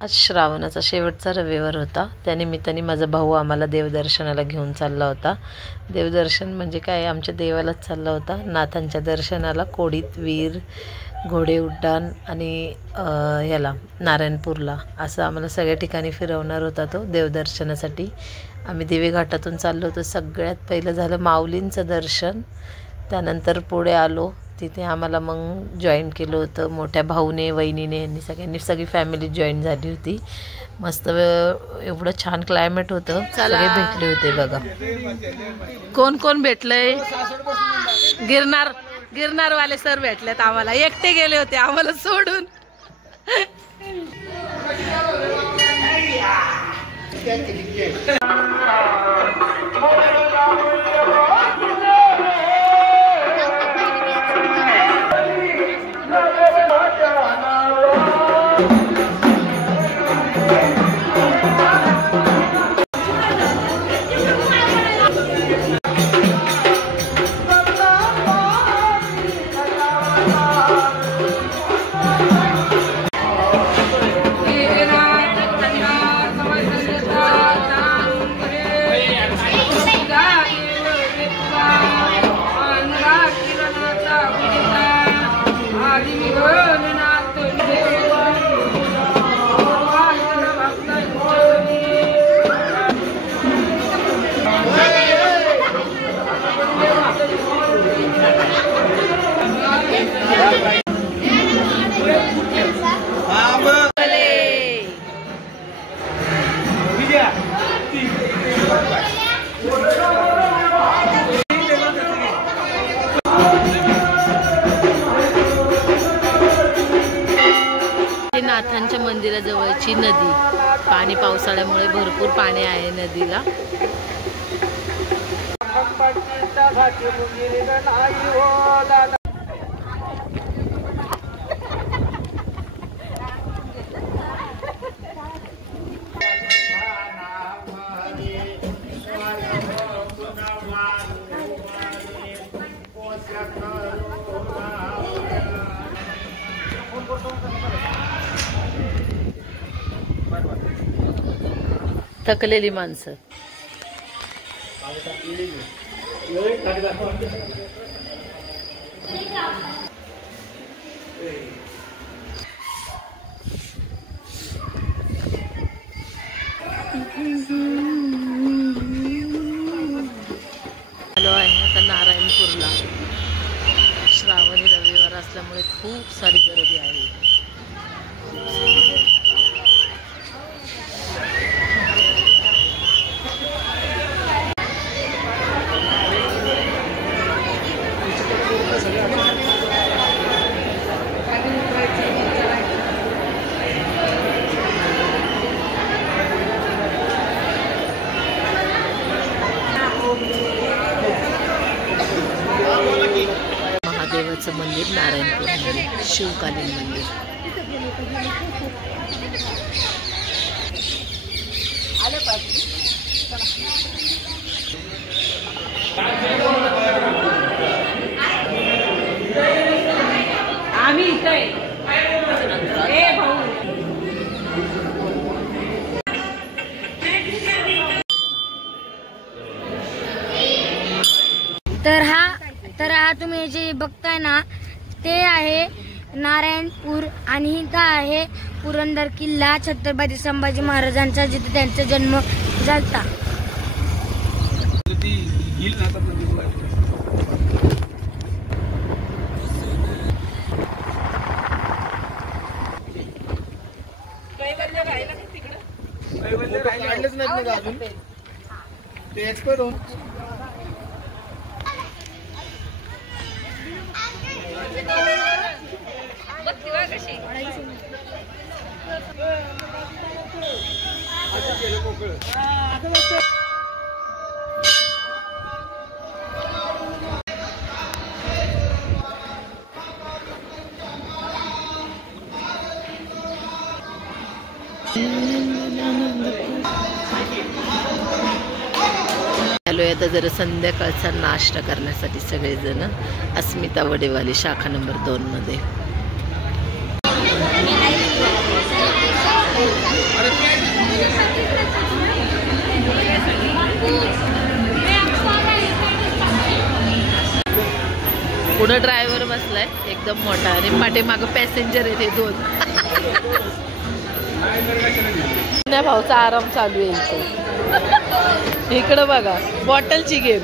आज श्रावणाचा शेवटचा रविवार होता. त्यानिमित्ताने माझा भाऊ आम्हाला देवदर्शनाला घेऊन चालला होता. देवदर्शन म्हणजे काय, आमच्या देवालाच चालला होता. नाथांच्या दर्शनाला कोडीत, वीर, घोडे उड्डाण आणि ह्याला नारायणपूरला असं आम्हाला सगळ्या ठिकाणी फिरवणार होता तो देवदर्शनासाठी. आम्ही दिवे घाटातून चाललो होतो. सगळ्यात पहिलं झालं माऊलींचं दर्शन. त्यानंतर पुढे आलो. तिथे आम्हाला मग जॉईन केलं होतं मोठ्या भाऊने, वहिनीने, यांनी सगळी फॅमिली जॉईन झाली होती. मस्त एवढं छान क्लायमेट होतं. सगळे भेटले होते बघा. कोण कोण भेटलंय? गिरनारवाले सर भेटलेत आम्हाला. एकटे गेले होते आम्हाला सोडून. नाथांच्या मंदिराजवळची नदी. पाणी पावसाळ्यामुळे भरपूर पाणी आहे नदीला. थकलेली माणसं. आलो आहे आता नारायणपूरला. श्रावणी रविवार असल्यामुळे खूप सारी गर्दी आहे. महादेवाचं मंदिर नारायणपूर मध्ये, शिवकालीन मंदिर. आम्ही इथे तर हा तुम्ही जे बघताय ना ते आहे नारायणपूर आणि इथं आहे पुरंदर किल्ला, छत्रपती संभाजी महाराजांचा, जिथे त्यांचा जन्म झाला. आलोय आता जरा संध्याकाळचा नाश्ता करण्यासाठी सगळेजण. अस्मिता वडेवाली शाखा नंबर 2 मध्ये. पुढे ड्रायव्हर बसलाय एकदम मोठा आणि पाठीमागं पॅसेंजर आहे ते 2. भाऊचा आराम चालू आहे इथे. इकडं बघा बॉटलची गेम.